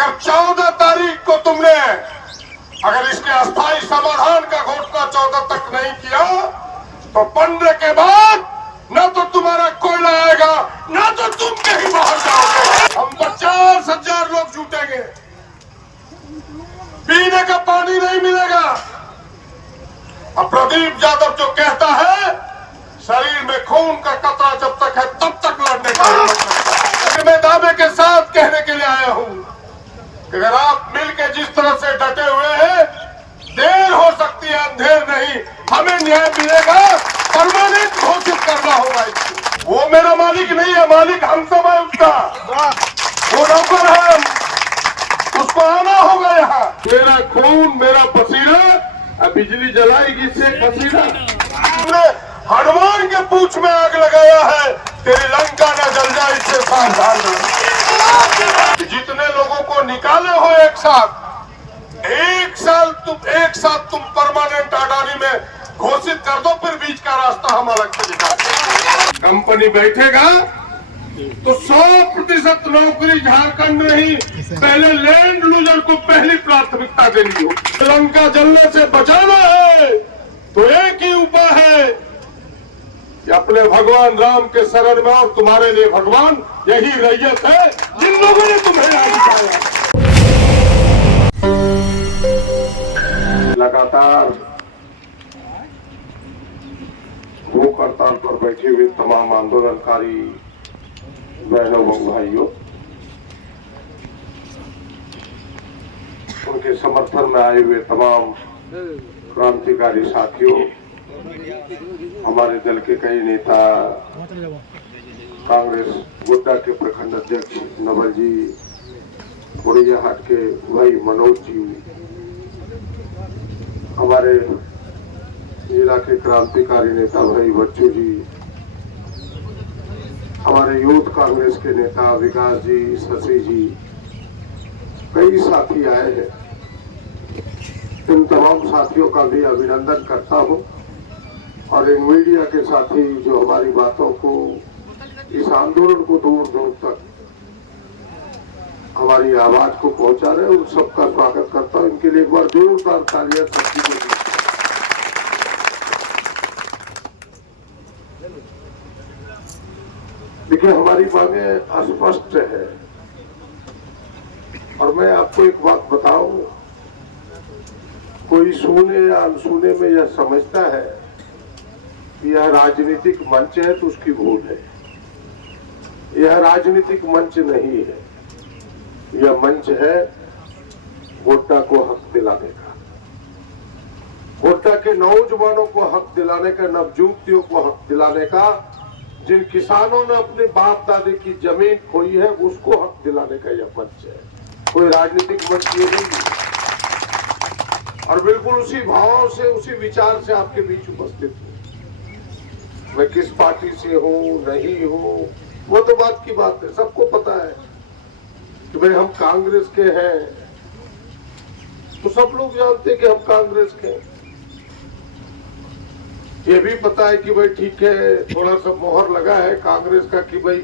अगर 14 तारीख को तुमने अगर इसके अस्थायी समाधान का घोषणा 14 तक नहीं किया तो 15 के बाद न तो तुम्हारा कोयला आएगा न तो तुम कहीं बाहर जाओगे। हम 50,000 लोग जुटेंगे, पीने का पानी नहीं मिलेगा। अब प्रदीप यादव जो कहता है शरीर में खून का कतरा जब तक है तब तक लड़ने का हिम्मत रखता है। मैं दावे के साथ कहने के लिए आया हूं कि अगर आप मिलकर जिस तरह से डटे हुए हैं, देर हो सकती है, अंधेर नहीं, हमें न्याय मिलेगा। परमानेंट घोषित करना होगा इसको। वो मेरा मालिक नहीं है, मालिक हम सब है उसका, वो नौकर है, उसको आना होगा यहाँ। मेरा खून मेरा पसीना, बिजली जलाएगी से पसीना। तुमने हनुमान के पूंछ में आग लगाया है, तेरी लंका न जल जाए इससे सावधान रहना। जितने लोगों को निकाले हो एक साथ तुम परमानेंट अडानी में घोषित कर दो, फिर बीच का रास्ता हम अलग से निकालेंगे। कंपनी बैठेगा तो 100% नौकरी झारखंड में ही पहले लैंड लूजर को पहली प्राथमिकता देनी हो। लंका जलने से बचाना है तो एक ही उपाय है कि अपने भगवान राम के शरण में, और तुम्हारे लिए भगवान यही रैयत है जिन लोगों ने तुम्हें यहाँ दिखाया। लगातार भूख हड़ताल पर बैठे हुए तमाम आंदोलनकारी बहनों व भाइयों, उनके समर्थन में आए हुए तमाम क्रांतिकारी साथियों, हमारे दल के कई नेता, कांग्रेस गोड्डा के प्रखंड अध्यक्ष नवल जी, उड़िया हाट के भाई मनोज जी, हमारे जिला के क्रांतिकारी नेता भाई बच्चू जी, हमारे यूथ कांग्रेस के नेता विकास जी, शशि जी, कई साथी आए हैं। इन तमाम साथियों का भी अभिनंदन करता हूं और इन मीडिया के साथी जो हमारी बातों को, इस आंदोलन को दूर दूर तक हमारी आवाज को पहुंचा रहे हैं, उन सबका स्वागत करता हूं। इनके लिए एक बार जोरदार तालियां सबकी को दी। देखिए, हमारी मांगें स्पष्ट है और मैं आपको एक बात बताऊं, कोई सुने या अनसुने में यह समझता है कि यह राजनीतिक मंच है तो उसकी भूल है। यह राजनीतिक मंच नहीं है, यह मंच है गोड्डा को हक दिलाने का, गोड्डा के नौजवानों को हक दिलाने का, नवयुवतियों को हक दिलाने का, जिन किसानों ने अपने बाप दादे की जमीन खोई है उसको हक दिलाने का यह मंच है, कोई राजनीतिक मंच ये नहीं है। और बिल्कुल उसी भाव से, उसी विचार से आपके बीच उपस्थित हूं। मैं किस पार्टी से हूं नहीं हूं वो तो बात की बात है, सबको पता है कि भाई हम कांग्रेस के हैं, तो सब लोग जानते हैं कि हम कांग्रेस के हैं। ये भी पता है कि भाई ठीक है, थोड़ा सा मोहर लगा है कांग्रेस का कि भाई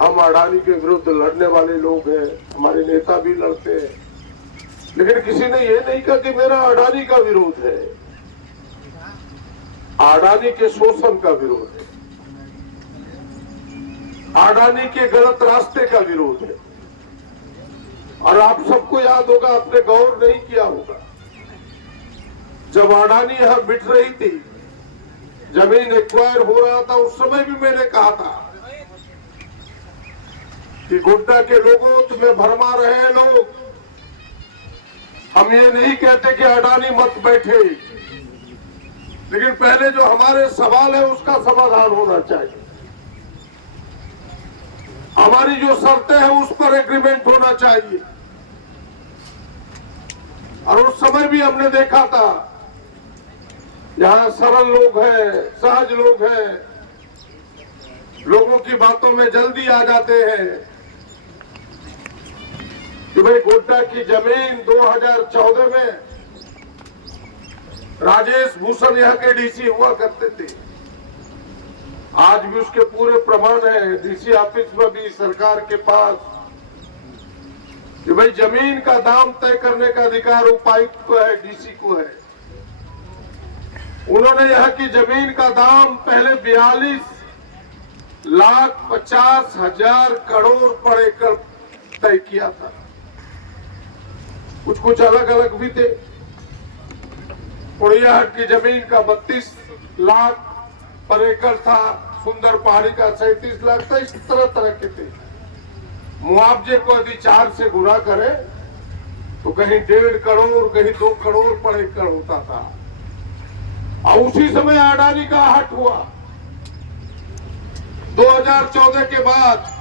हम अडानी के विरुद्ध लड़ने वाले लोग हैं, हमारे नेता भी लड़ते हैं, लेकिन किसी ने ये नहीं कहा कि मेरा अडानी का विरोध है, अडानी के शोषण का विरोध है, अडानी के गलत रास्ते का विरोध है। और आप सबको याद होगा, आपने गौर नहीं किया होगा, जब अडानी यहां बिठ रही थी, जमीन एक्वायर हो रहा था, उस समय भी मैंने कहा था कि गोड्डा के लोगों तुम्हें भरमा रहे हैं लोग। हम ये नहीं कहते कि अडानी मत बैठे, लेकिन पहले जो हमारे सवाल है उसका समाधान होना चाहिए। हमारी जो शर्तें हैं उस पर एग्रीमेंट होना चाहिए। और उस समय भी हमने देखा था, यहाँ सरल लोग हैं, सहज लोग हैं, लोगों की बातों में जल्दी आ जाते हैं कि भाई गोड्डा की जमीन 2014 में राजेश भूषण यहाँ के डीसी हुआ करते थे, आज भी उसके पूरे प्रमाण है। डीसी ऑफिस में भी सरकार के पास कि भाई जमीन का दाम तय करने का अधिकार उपायुक्त को है, डीसी को है। उन्होंने यहाँ की जमीन का दाम पहले 42,50,000 करोड़ पर एकड़ तय किया था। कुछ कुछ अलग अलग भी थे। पुड़ियाहाट की जमीन का 32 लाख पर एकड़ था, सुंदर पहाड़ी का 37 लाख था। इस तरह तरह के थे। मुआवजे को यदि 4 से गुना करें तो कहीं 1.5 करोड़, कहीं 2 करोड़ पर एकड़ होता था। और उसी समय अडानी का हट हुआ। 2014 के बाद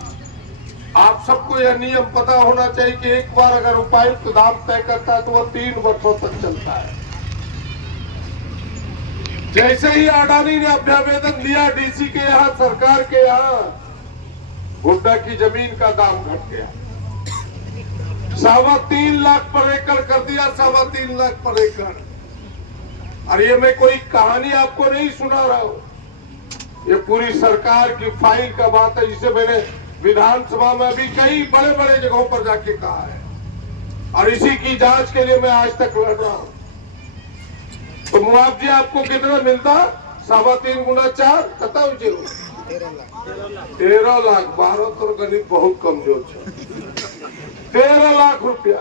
आप सबको यह नियम पता होना चाहिए कि एक बार अगर उपायुक्त दाम तय करता है तो वह 3 वर्षों तक चलता है। जैसे ही अडानी ने अभ्यावेदन दिया डीसी के यहाँ, सरकार के यहाँ, गोड्डा की जमीन का दाम घट गया। 3.25 लाख पर एकड़ कर दिया, 3.25 लाख पर एकड़। और ये मैं कोई कहानी आपको नहीं सुना रहा हूं, ये पूरी सरकार की फाइल का बात है, जिसे मैंने विधानसभा में अभी कई बड़े बड़े जगहों पर जाके कहा है। और इसी की जांच के लिए मैं आज तक लड़ रहा हूं। तो मुआवजे आपको कितना मिलता? 3.25 गुना 4 बताओ जी। 13 लाख। भारत और गणित बहुत कमजोर है। 13 लाख रुपया,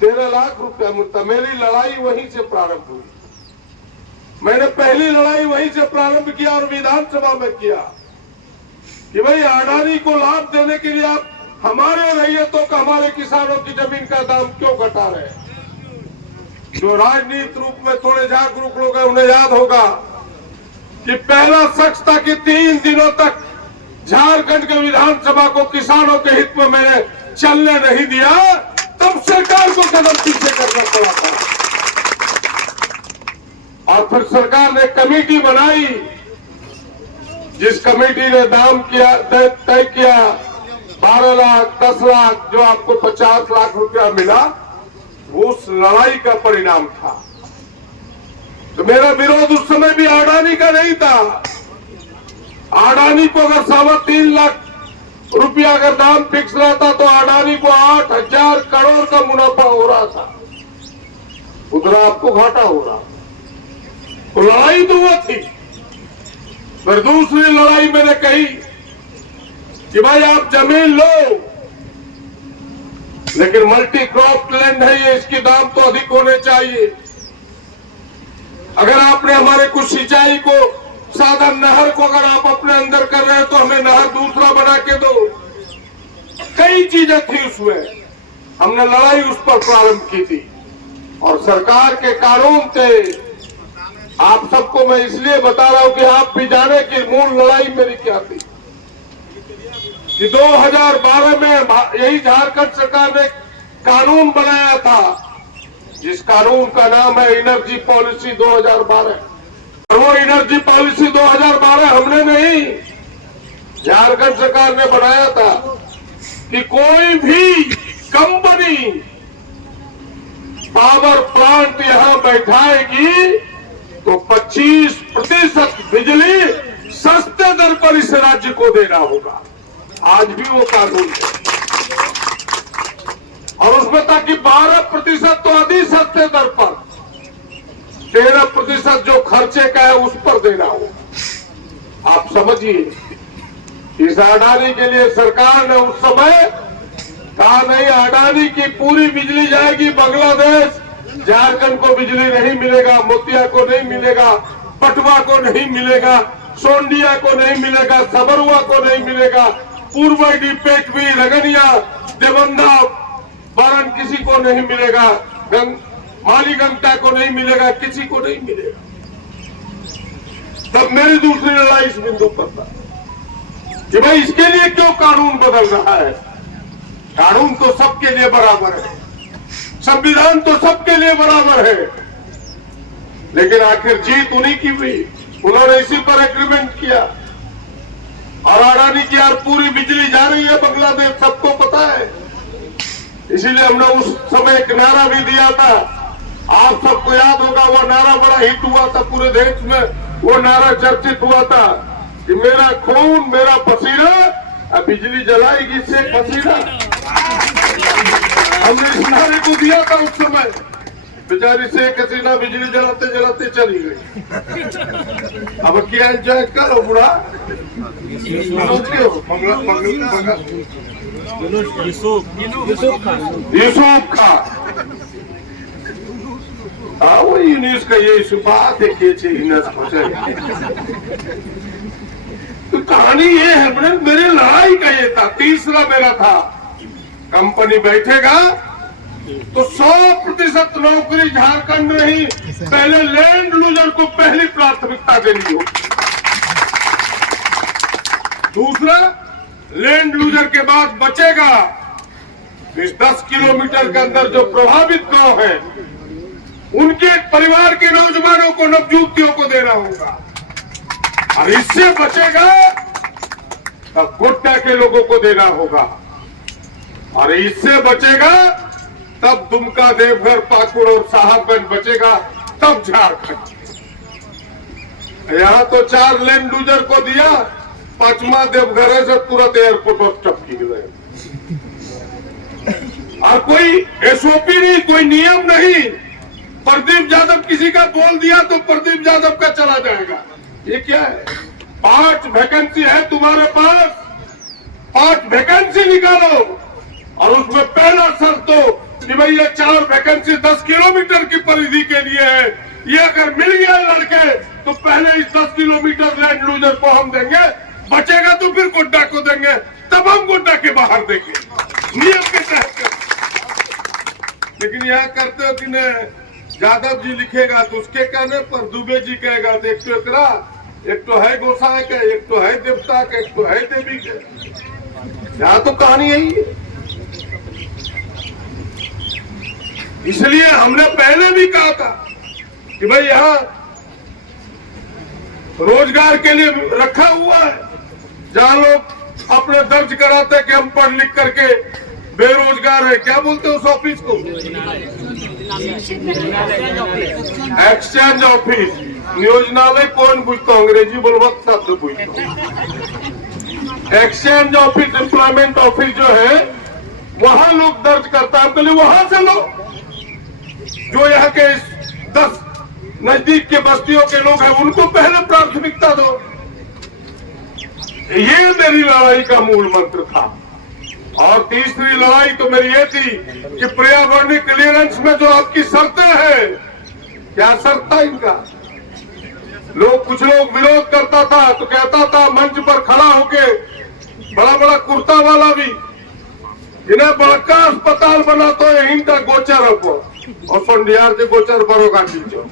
13 लाख रुपया मिलता। मेरी लड़ाई वहीं से प्रारंभ हुई। मैंने पहली लड़ाई वहीं से प्रारंभ किया और विधानसभा में किया कि भाई अडानी को लाभ देने के लिए आप हमारे रैयतों का, हमारे किसानों की जमीन का दाम क्यों घटा रहे हैं? जो राजनीतिक रूप में थोड़े जागरूक लोग हैं उन्हें याद होगा कि पहला शख्स था कि 3 दिनों तक झारखंड के विधानसभा को किसानों के हित में मैंने चलने नहीं दिया, तब सरकार को कदम पीछे करना पड़ा था। और फिर सरकार ने कमेटी बनाई, जिस कमेटी ने दाम किया, तय किया 12 लाख, 10 लाख, जो आपको 50 लाख रुपया मिला, वो उस लड़ाई का परिणाम था। तो मेरा विरोध उस समय भी अडानी का नहीं था। अडानी को अगर 3.25 लाख रुपया अगर दाम फिक्स रहता तो अडानी को 8,000 करोड़ का मुनाफा हो रहा था, उतना आपको घाटा हो रहा। तो लड़ाई तो वो थी। फिर दूसरी लड़ाई मैंने कही कि भाई आप जमीन लो, लेकिन मल्टी क्रॉप लैंड है ये, इसके दाम तो अधिक होने चाहिए। अगर आपने हमारे कुछ सिंचाई को, साधन नहर को अगर आप अपने अंदर कर रहे हैं तो हमें नहर दूसरा बना के दो। कई चीजें थी उसमें, हमने लड़ाई उस पर प्रारंभ की थी। और सरकार के कानून थे। आप सबको मैं इसलिए बता रहा हूं कि आप भी जाने कि मूल लड़ाई मेरी क्या थी। कि 2012 में यही झारखंड सरकार ने कानून बनाया था, जिस कानून का नाम है एनर्जी पॉलिसी 2012। और वो एनर्जी पॉलिसी 2012 हमने नहीं, झारखंड सरकार ने बनाया था कि कोई भी कंपनी पावर प्लांट यहां बैठाएगी तो 25% बिजली सस्ते दर पर इस राज्य को देना होगा। आज भी वो कानून है। और उसमें था कि 12% तो अधिक सस्ते दर पर, 13% जो खर्चे का है उस पर देना होगा। आप समझिए, इस अडानी के लिए सरकार ने उस समय कहा नहीं, अडानी की पूरी बिजली जाएगी बांग्लादेश, झारखंड को बिजली नहीं मिलेगा, मोतिया को नहीं मिलेगा, पटवा को नहीं मिलेगा, सोंडिया को नहीं मिलेगा, सबरुआ को नहीं मिलेगा, पूर्वी पेटवी, रगनिया, देवंदा, बारन किसी को नहीं मिलेगा, मालीगंगा को नहीं मिलेगा, किसी को नहीं मिलेगा। तब मेरी दूसरी लड़ाई इस बिंदु पर था कि भाई इसके लिए क्यों कानून बदल रहा है? कानून तो सबके लिए बराबर है, संविधान तो सबके लिए बराबर है, लेकिन आखिर जीत उन्हीं की हुई। उन्होंने इसी पर एग्रीमेंट किया। और अडानी की यार पूरी बिजली जा रही है बांग्लादेश, सबको पता है। इसीलिए हमने उस समय एक नारा भी दिया था, आप सबको याद होगा, वो नारा बड़ा हिट हुआ था पूरे देश में। वो नारा चर्चित हुआ था कि मेरा खून मेरा पसीना, अब बिजली जलाएगी शेख हसीना। हमने इस नारे को दिया था उस समय, बेचारी शेख हसीना बिजली जलाते जलाते चली गई। अब क्या एंजॉय करो बुढ़ा यूसुफ खान वही न्यूज का ये बात देखिए तो कहानी ये है मेरे लड़ाई का ये था। तीसरा मेरा था कंपनी बैठेगा तो 100% नौकरी झारखंड में ही पहले लैंड लूजर को पहली प्राथमिकता देनी हो। दूसरा लैंड लूजर के बाद बचेगा इस 10 किलोमीटर के अंदर जो प्रभावित गांव है उनके परिवार के नौजवानों को नवयुवतियों को देना होगा और इससे बचेगा तब गोड्डा के लोगों को देना होगा और इससे बचेगा तब दुमका देवघर पाकुड़ और साहबगंज बचेगा तब झारखंड। यहाँ तो 4 लैंड लूजर को दिया 5वां देवघर से तुरंत एयरपोर्ट पर टपकी गए और कोई एसओपी नहीं कोई नियम नहीं। प्रदीप यादव किसी का बोल दिया तो प्रदीप यादव का चला जाएगा। ये क्या है? 5 वैकेंसी है तुम्हारे पास, 5 वैकेंसी निकालो और उसमें पहला शर्त तो कि भाई ये 4 वैकेंसी 10 किलोमीटर की परिधि के लिए है। ये अगर मिल गया लड़के तो पहले इस 10 किलोमीटर लैंड लूजर को हम देंगे, बचेगा तो फिर गोड्डा को देंगे, तब हम गोड्डा के बाहर देंगे नियम के तहत। लेकिन यहाँ करते हो कि यादव जी लिखेगा तो उसके कहने पर दुबे जी कहेगा तो एक तो है गोसाई का, एक तो है देवता का, एक तो है देवी का। यहाँ तो कहानी यही है। इसलिए हमने पहले भी कहा था कि भाई यहाँ रोजगार के लिए रखा हुआ है, जहाँ लोग अपने दर्ज कराते हैं कि हम पढ़ लिख करके बेरोजगार है। क्या बोलते हैं उस ऑफिस को? Exchange office. नियोजनालय कौन पूछता? अंग्रेजी बोलवा शब्द पूछता। एक्सचेंज ऑफिस एम्प्लॉयमेंट ऑफिस जो है वहां लोग दर्ज करता है। पहले वहां से लो जो यहाँ के 10 नजदीक के बस्तियों के लोग हैं उनको पहले प्राथमिकता दो। ये मेरी लड़ाई का मूल मंत्र था। और तीसरी लड़ाई तो मेरी ये थी कि पर्यावरणीय क्लियरेंस में जो आपकी शर्तें हैं, क्या शर्त था इनका? कुछ लोग विरोध करता था तो कहता था मंच पर खड़ा होके बड़ा बड़ा कुर्ता वाला भी इन्हें बड़का अस्पताल बना तो इनका गोचर हो और संडियार के गोचर बरोगा टीचर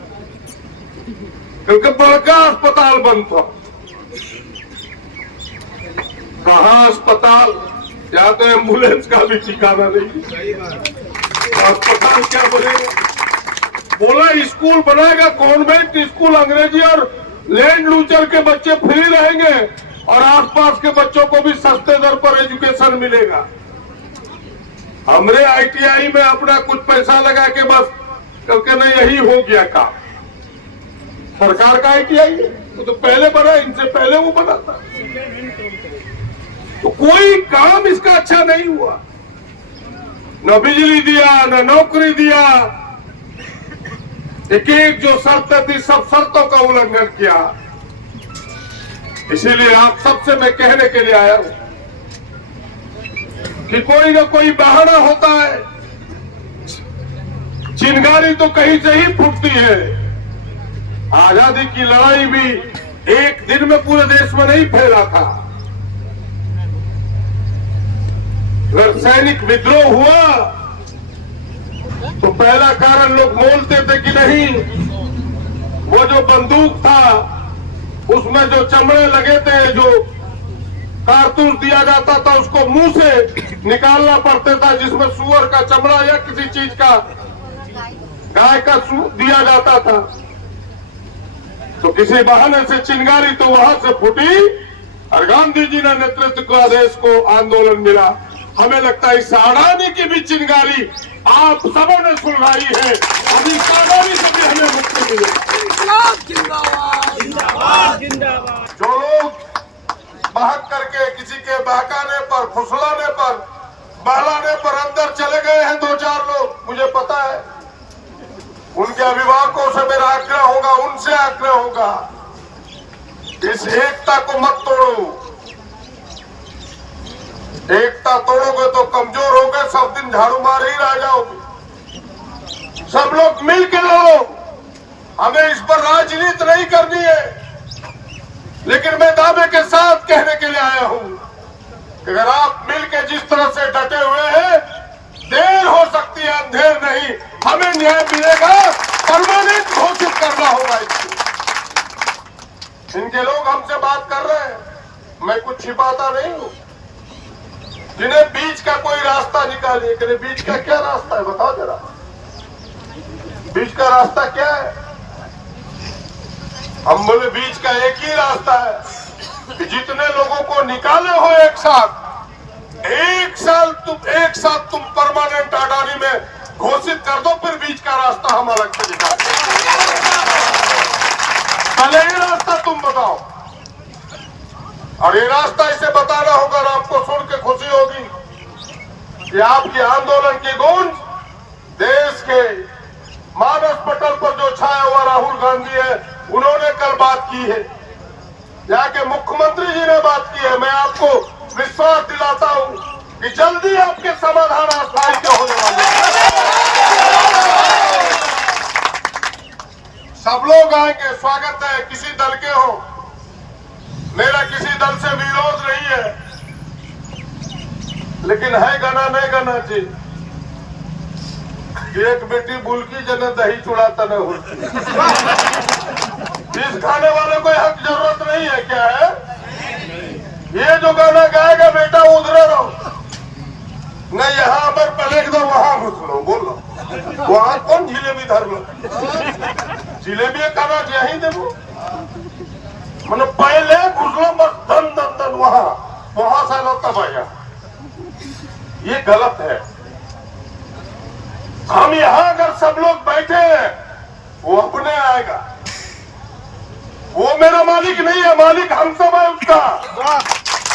क्योंकि बड़का अस्पताल बंद था। कहाँ अस्पताल? या तो एम्बुलेंस का भी ठिकाना नहीं। अस्पताल क्या बोलेगा? बोला स्कूल बनाएगा कॉन्वेंट स्कूल, अंग्रेजी और लैंड लूजर के बच्चे फ्री रहेंगे और आसपास के बच्चों को भी सस्ते दर पर एजुकेशन मिलेगा। हमने आईटीआई में अपना कुछ पैसा लगा के बस क्योंकि नहीं यही हो गया काम। सरकार का आईटीआई है तो पहले बना, इनसे पहले वो बना था। तो कोई काम इसका अच्छा नहीं हुआ, न बिजली दिया न नौकरी दिया। एक जो शर्त थी सब शर्तों का उल्लंघन किया। इसीलिए आप सबसे मैं कहने के लिए आया हूं कि कोई न कोई बहाना होता है। चिंगारी तो कहीं से ही फूटती है। आजादी की लड़ाई भी एक दिन में पूरे देश में नहीं फैला था। अगर सैनिक विद्रोह हुआ तो पहला कारण लोग बोलते थे कि नहीं, वो जो बंदूक था उसमें जो चमड़े लगे थे, जो कारतूस दिया जाता था उसको मुंह से निकालना पड़ता था, जिसमें सुअर का चमड़ा या किसी चीज का गाय का दिया जाता था। तो किसी बहाने से चिंगारी तो वहां से फूटी और गांधी जी ने नेतृत्व का देश को आंदोलन मिला। हमें लगता है इस अडानी की भी चिंगारी आप सबों ने सुलगाई है। अभी अडानी से भी हमें मुक्ति मिले। जो लोग बहक करके किसी के बहकाने पर फुसलाने पर बहलाने पर अंदर चले गए हैं 2-4 लोग, मुझे पता है। उनके अभिभावकों से मेरा आग्रह होगा, उनसे आग्रह होगा, इस एकता को मत तोड़ो। एकता तोड़ोगे तो कमजोर होगे, सब दिन झाड़ू मार ही रह जाओगे। सब लोग मिल के लड़ो। हमें इस पर राजनीति नहीं करनी है, लेकिन मैं दावे के साथ कहने के लिए आया हूं कि अगर आप मिलकर जिस तरह से डटे हुए हैं, देर हो सकती है, अंधेर नहीं। हमें न्याय मिलेगा, परमानेंट घोषित करना होगा इसको। इनके लोग हमसे बात कर रहे हैं, मैं कुछ छिपाता नहीं हूं। जिन्हें बीच का कोई रास्ता निकालिए, कि बीच का क्या रास्ता है बताओ जरा, बीच का रास्ता क्या है? हम बोले बीच का एक ही रास्ता है कि जितने लोगों को निकाले हो एक साथ तुम परमानेंट अडानी में घोषित कर दो, फिर बीच का रास्ता हम अलग से निकालें। पहले ये रास्ता तुम बताओ, और ये रास्ता इसे बताना होगा। और आपको सुन के खुशी होगी कि आपके आंदोलन की गूंज देश के मानस पटल पर जो छाया हुआ राहुल गांधी है, उन्होंने कल बात की है। यहाँ के मुख्यमंत्री जी ने बात की है। मैं आपको विश्वास दिलाता हूँ कि जल्दी आपके समाधान अस्थायी के होने वाले हैं। सब लोग आएंगे, स्वागत है। किसी दल के हो, मेरा किसी दल से विरोध नहीं है, लेकिन है गना नहीं गना जी। एक बेटी बुलकी जने दही चुड़ाता न हो, इस खाने वाले को हक जरूरत नहीं है क्या है? ये जो गाना गाएगा बेटा उधर रहो, न यहाँ पर पलट दो, वहां घुस लो, बोल लो वहां कौन जिलेबी धर लो, जिलेबी खाना यही देखो, मतलब पहले घुस लो बस, धन धन धन वहां से लो तब आया। ये गलत है। हम यहाँ अगर सब लोग बैठे हैं, वो अपने आएगा। वो मेरा मालिक नहीं है, मालिक हम सब है उसका,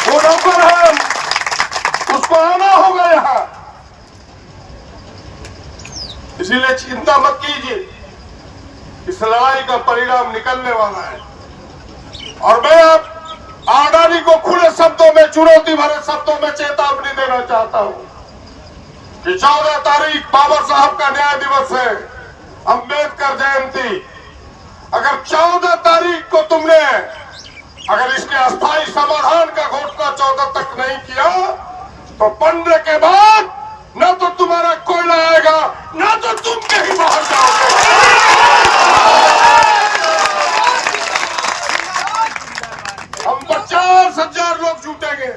वो नौकर है, उसको आना होगा यहाँ। इसीलिए चिंता मत कीजिए, इस लड़ाई का परिणाम निकलने वाला है। और मैं आप अडानी को खुले शब्दों में, चुनौती भरे शब्दों में चेतावनी देना चाहता हूँ कि 14 तारीख बाबा साहब का न्याय दिवस है, अंबेडकर जयंती। अगर 14 तारीख को तुमने अगर इसके अस्थायी समाधान का घोषणा 14 तक नहीं किया, तो 15 के बाद न तो तुम्हारा कोयला आएगा, न तो तुम कहीं बाहर जाओगे। हम 50,000 लोग जुटेंगे,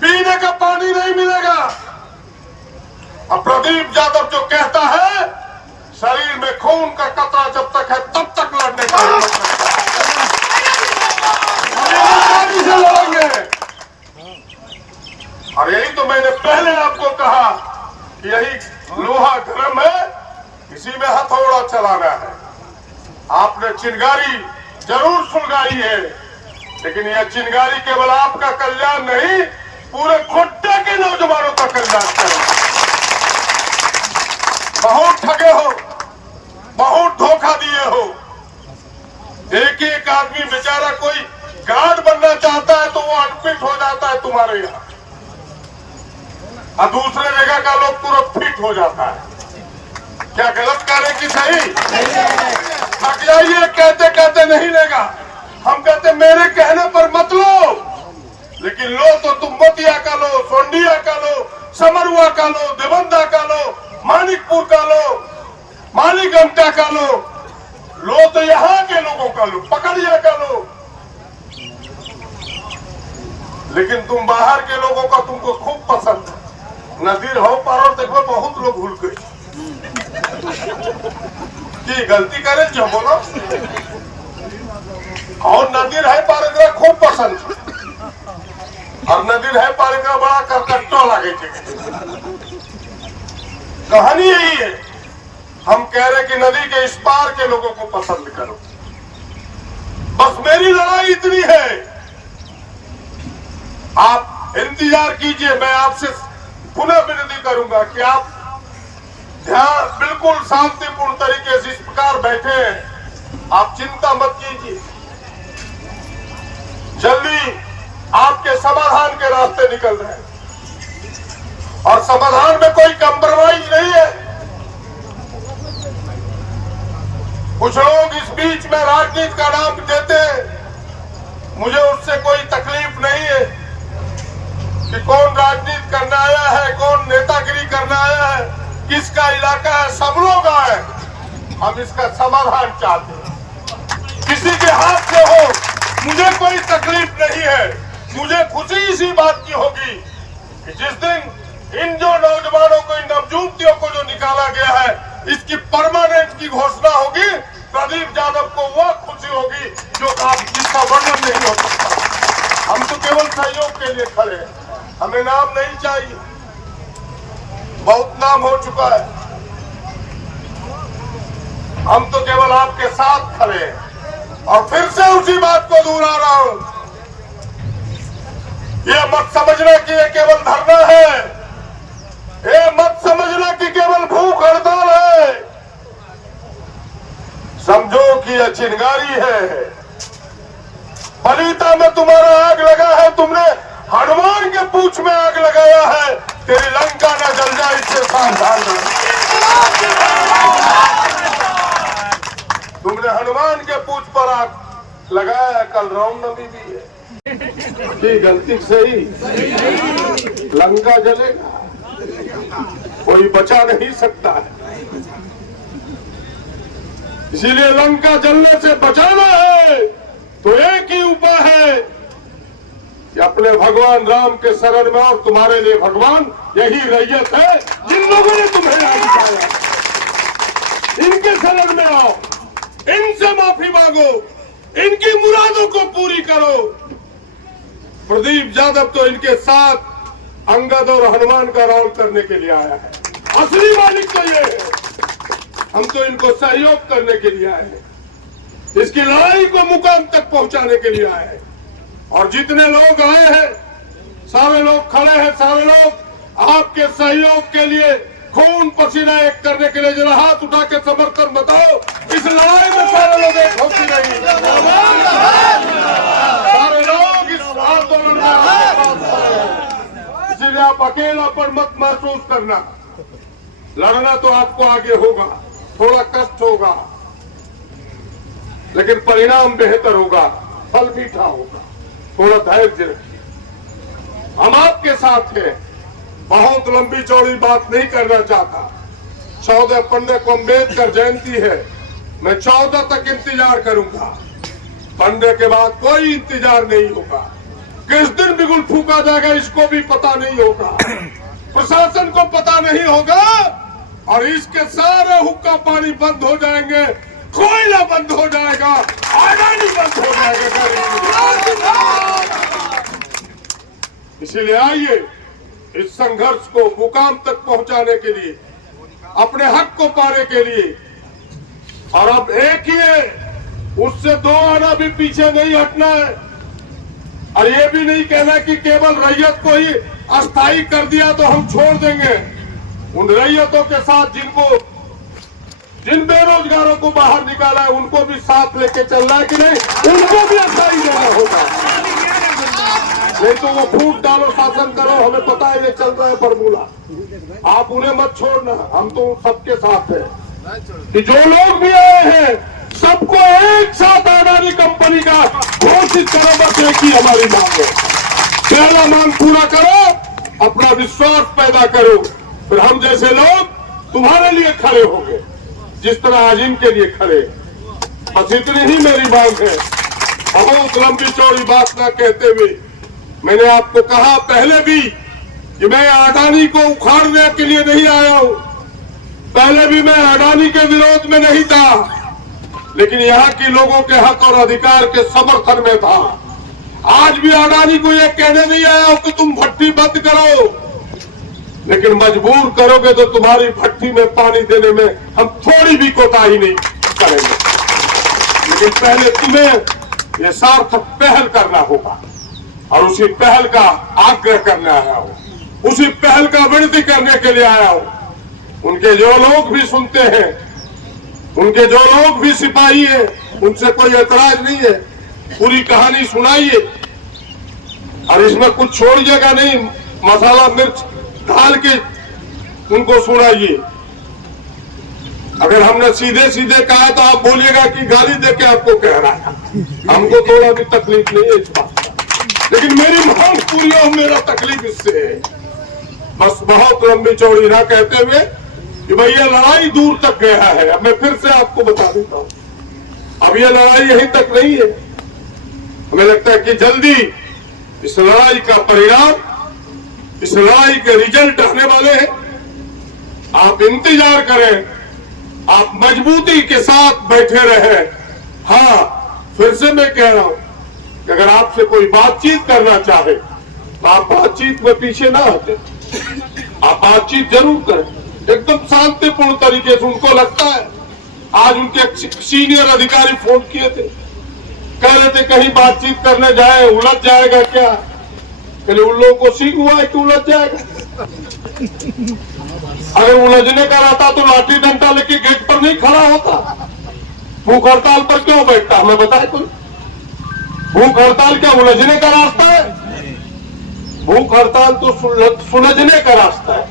पीने का पानी नहीं मिलेगा। अब प्रदीप यादव जो कहता है, शरीर में खून का कतरा जब तक है तब तक लड़ने का से लड़ेंगे। और यही तो मैंने पहले आपको कहा कि यही लोहा गर्म है, इसी में हथौड़ा चलाना है। आपने चिंगारी जरूर सुलगाई है, लेकिन यह चिंगारी केवल आपका कल्याण नहीं, पूरे गोड्डे के नौजवानों का कल्याण करेगा। बहुत ठगे हो, बहुत धोखा दिए हो। एक एक आदमी बेचारा कोई गार्ड बनना चाहता है तो वो अनफिट हो जाता है तुम्हारे यहाँ, और दूसरे जगह का लोग तुरंत फिट हो जाता है। क्या गलत करे कि सही? थक जाइए, कहते कहते नहीं लेगा। हम कहते मेरे कहने पर मत लो, लेकिन लो तो तुम मोतिया का लो, सोंडिया का लो, समरुआ का लो, देवंदा का लो, मानिकपुर का लो, मालीगंटा का लो तो यहाँ के लोगों का लो, पकड़िया का लो। लेकिन तुम बाहर के लोगों का तुमको खूब पसंद है। नदीर हो पारो देखो, बहुत लोग भूल गए कि गलती करे जो बोलो। और नदीर है पारे खूब पसंद, और नदीर है पारे बड़ा करकट्टो लागे। कहानी यही है। हम कह रहे कि नदी के इस पार के लोगों को पसंद करो। बस मेरी लड़ाई इतनी है, आप इंतजार कीजिए। मैं आपसे पुनः विनती करूंगा कि आप ध्यान बिल्कुल शांतिपूर्ण तरीके से इस प्रकार बैठे हैं। आप चिंता मत कीजिए, जल्दी आपके समाधान के रास्ते निकल रहे हैं और समाधान में कोई कंप्रोमाइज नहीं है। कुछ लोग इस बीच में राजनीति का नाम देते हैं, मुझे उससे कोई तकलीफ नहीं है कि कौन राजनीति करने आया है, कौन नेतागिरी करने आया है, किसका इलाका है, सब लोग आए। हम इसका समाधान चाहते हैं, किसी के हाथ से हो, मुझे कोई तकलीफ नहीं है। मुझे खुशी इसी बात की होगी कि जिस दिन इन जो नौजवानों को, इन नवजुवतियों को जो निकाला गया है, इसकी परमानेंट की घोषणा होगी, प्रदीप यादव को वह खुशी होगी जो आप जिसका वर्णन नहीं हो सकता। हम तो केवल सहयोग के लिए खड़े हैं, हमें नाम नहीं चाहिए, बहुत नाम हो चुका है। हम तो केवल आपके साथ खड़े हैं और फिर से उसी बात को दोहरा रहा हूं, ये मत समझना कि ये केवल धरना है, ये मत समझना कि केवल भूख हड़ताल है, समझो कि यह चिंगारी है। पलीता में तुम्हारा आग लगा है, तुमने हनुमान के पूंछ में आग लगाया है, तेरी लंका न जल जाए, इससे सावधान तुमने हनुमान के पूंछ पर आग लगाया, कल रामनवमी भी है। गलती सही, लंका जलेगा, कोई बचा नहीं सकता है। इसीलिए लंका जलने से बचाना है तो एक ही उपाय है कि अपने भगवान राम के शरण में, और तुम्हारे लिए भगवान यही रैयत है जिन लोगों ने तुम्हें यहाँ बिठाया, इनके शरण में आओ, इनसे माफी मांगो, इनकी मुरादों को पूरी करो। प्रदीप यादव तो इनके साथ अंगद और हनुमान का रोल करने के लिए आया है, असली मालिक तो ये है, हम तो इनको सहयोग करने के लिए आए हैं, इसकी लड़ाई को मुकाम तक पहुंचाने के लिए आए हैं। और जितने लोग आए हैं, सारे लोग खड़े हैं, सारे लोग आपके सहयोग के लिए खून पसीना एक करने के लिए, जरा हाथ उठा के समर्थन बताओ। इस लड़ाई में सारे लोग एक होती नहीं, सारे लोग इस आंदोलन में, इसलिए आप अकेलापन मत महसूस करना। लड़ना तो आपको आगे होगा, थोड़ा कष्ट होगा, लेकिन परिणाम बेहतर होगा, फल मीठा होगा। थोड़ा धैर्य रखिए, हम आपके साथ हैं। बहुत लंबी चौड़ी बात नहीं करना चाहता। 14 पंद्रह को अम्बेडकर जयंती है, मैं 14 तक इंतजार करूंगा, 15 के बाद कोई इंतजार नहीं होगा। किस दिन बिगुल फूका जाएगा इसको भी पता नहीं होगा, प्रशासन को पता नहीं होगा, और इसके सारे हुक्का पानी बंद हो जाएंगे, कोयला बंद हो जाएगा, अडानी बंद हो जाएगा। इसीलिए आइए, इस संघर्ष को मुकाम तक पहुंचाने के लिए, अपने हक को पाने के लिए, और अब एक ही है, उससे 2 आना भी पीछे नहीं हटना है। और ये भी नहीं कहना कि केवल रैयत को ही अस्थायी कर दिया तो हम छोड़ देंगे। उन रैयतों के साथ जिन बेरोजगारों को बाहर निकाला है, उनको भी साथ लेके चलना है कि नहीं, उनको भी अस्थायी देना होगा। नहीं तो वो फूट डालो, शासन करो, हमें पता है ये चल रहा है फॉर्मूला, आप उन्हें मत छोड़ना। हम तो सबके साथ हैं कि जो लोग भी आए हैं सबको एक साथ अडानी कंपनी का घोषित करो, बस एक ही हमारी मांग है। पहला मांग पूरा करो, अपना विश्वास पैदा करो, फिर हम जैसे लोग तुम्हारे लिए खड़े होंगे, जिस तरह आज इनके लिए खड़े। बस इतनी ही मेरी मांग है। बहुत लंबी चौड़ी बात न कहते हुए, मैंने आपको कहा पहले भी कि मैं अडानी को उखाड़ने के लिए नहीं आया हूं। पहले भी मैं अडानी के विरोध में नहीं था, लेकिन यहाँ के लोगों के हक और अधिकार के समर्थन में था। आज भी अडानी को यह कहने नहीं आया हूं कि तुम भट्टी बंद करो, लेकिन मजबूर करोगे तो तुम्हारी भट्टी में पानी देने में हम थोड़ी भी कोताही नहीं करेंगे। लेकिन पहले तुम्हें यह सार्थक पहल करना होगा। और उसी पहल का आग्रह करने आया हूं, उसी पहल का विनती करने के लिए आया हूं। उनके जो लोग भी सुनते हैं, उनके जो लोग भी सिपाही हैं, उनसे कोई ऐतराज नहीं है। पूरी कहानी सुनाइए और इसमें कुछ छोड़िएगा नहीं, मसाला मिर्च डाल के उनको सुनाइए। अगर हमने सीधे सीधे कहा तो आप बोलिएगा कि गाली देके आपको कह रहा है। हमको थोड़ा भी तकलीफ नहीं है इस बात का, लेकिन मेरी मांग पूरी और मेरा तकलीफ इससे है। बस बहुत लंबी चौड़ी ना कहते हुए कि भाई ये लड़ाई दूर तक गया है। अब मैं फिर से आपको बता देता हूं, अब ये लड़ाई यहीं तक नहीं है। हमें लगता है कि जल्दी इस लड़ाई का परिणाम, इस लड़ाई के रिजल्ट आने वाले हैं। आप इंतजार करें, आप मजबूती के साथ बैठे रहे। हाँ, फिर से मैं कह रहा हूं कि अगर आपसे कोई बातचीत करना चाहे तो आप बातचीत में पीछे ना हटे, आप बातचीत जरूर करें एकदम शांतिपूर्ण तरीके से। उनको लगता है, आज उनके सीनियर अधिकारी फोन किए थे, कह रहे थे कहीं बातचीत करने जाए उलझ जाएगा क्या। पहले उन लोगों को सीख हुआ है कि उलझ जाएगा। अगर उलझने का रहता तो लाठी डंडा लेके गेट पर नहीं खड़ा होता। भूख हड़ताल पर क्यों बैठता, हमें बताए कोई। भूख हड़ताल क्या उलझने का रास्ता है? भूख हड़ताल तो सुलझने का रास्ता है।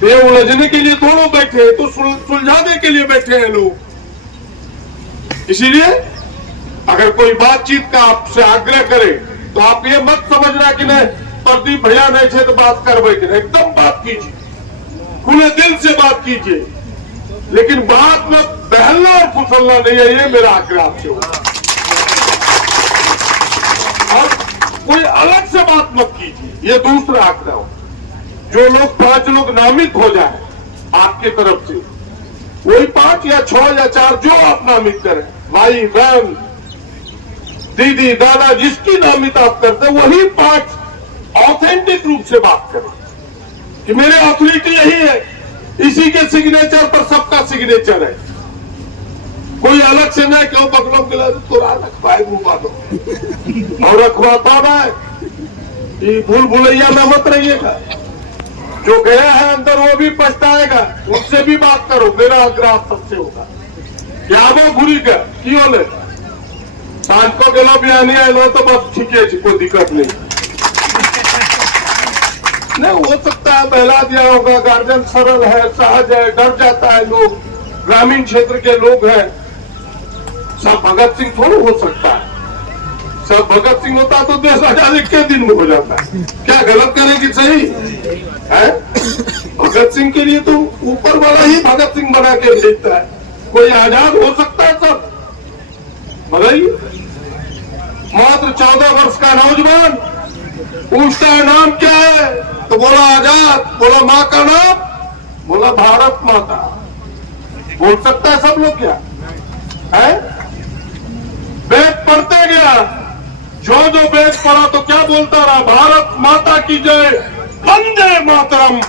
तो ये उलझने के लिए थोड़ा बैठे हैं, तो सुलझाने के लिए बैठे हैं लोग। इसीलिए अगर कोई बातचीत का आपसे आग्रह करे तो आप ये मत समझना कि नहीं प्रदीप भैया नहीं थे तो बात कर बैठे। एकदम बात कीजिए, खुले दिल से बात कीजिए, लेकिन बात में बहलना और फुसलना नहीं है, ये मेरा आग्रह आपसे होगा। और कोई अलग से बात मत कीजिए, ये दूसरा आग्रह हो। जो लोग 5 लोग नामित हो जाए आपकी तरफ से, वही 5 या 6 या 4 जो आप नामित करें, भाई बहन दीदी दादा जिसकी नामित आप करते वही 5 ऑथेंटिक रूप से बात करें कि मेरे अथॉरिटी यही है, इसी के सिग्नेचर पर सबका सिग्नेचर है। कोई अलग से नहीं क्यों पकड़ो मिला तो रखवाए घुमा दो और रखवाता ना कि भूल भुलैया में मत रहिएगा। जो गया है अंदर वो भी पछताएगा, उनसे भी बात करो। मेरा आग्रह सबसे होगा क्या वो घुरी का क्यों ले सांझ को गलो भी आनी आए तो बस ठीक है, कोई दिक्कत नहीं। नहीं हो सकता है बहला दिया होगा, गार्जियन सरल है, सहज है, डर जाता है लोग, ग्रामीण क्षेत्र के लोग हैं। सब भगत सिंह थोड़ा हो सकता है। सब भगत सिंह होता तो देश आजादी के दिन में हो जाता है। क्या गलत करेगी सही है? भगत सिंह के लिए तो ऊपर वाला ही भगत सिंह बना के भेजता है। कोई आजाद हो सकता है सब, बताइए। मात्र 14 वर्ष का नौजवान पूछता है नाम क्या है, तो बोला आजाद, बोला माँ का नाम, बोला भारत माता। बोल सकता है सब लोग क्या है? वेद पढ़ते गया, जो वेद पढ़ा तो क्या बोलता रहा, भारत माता की जय, वंदे मातरम।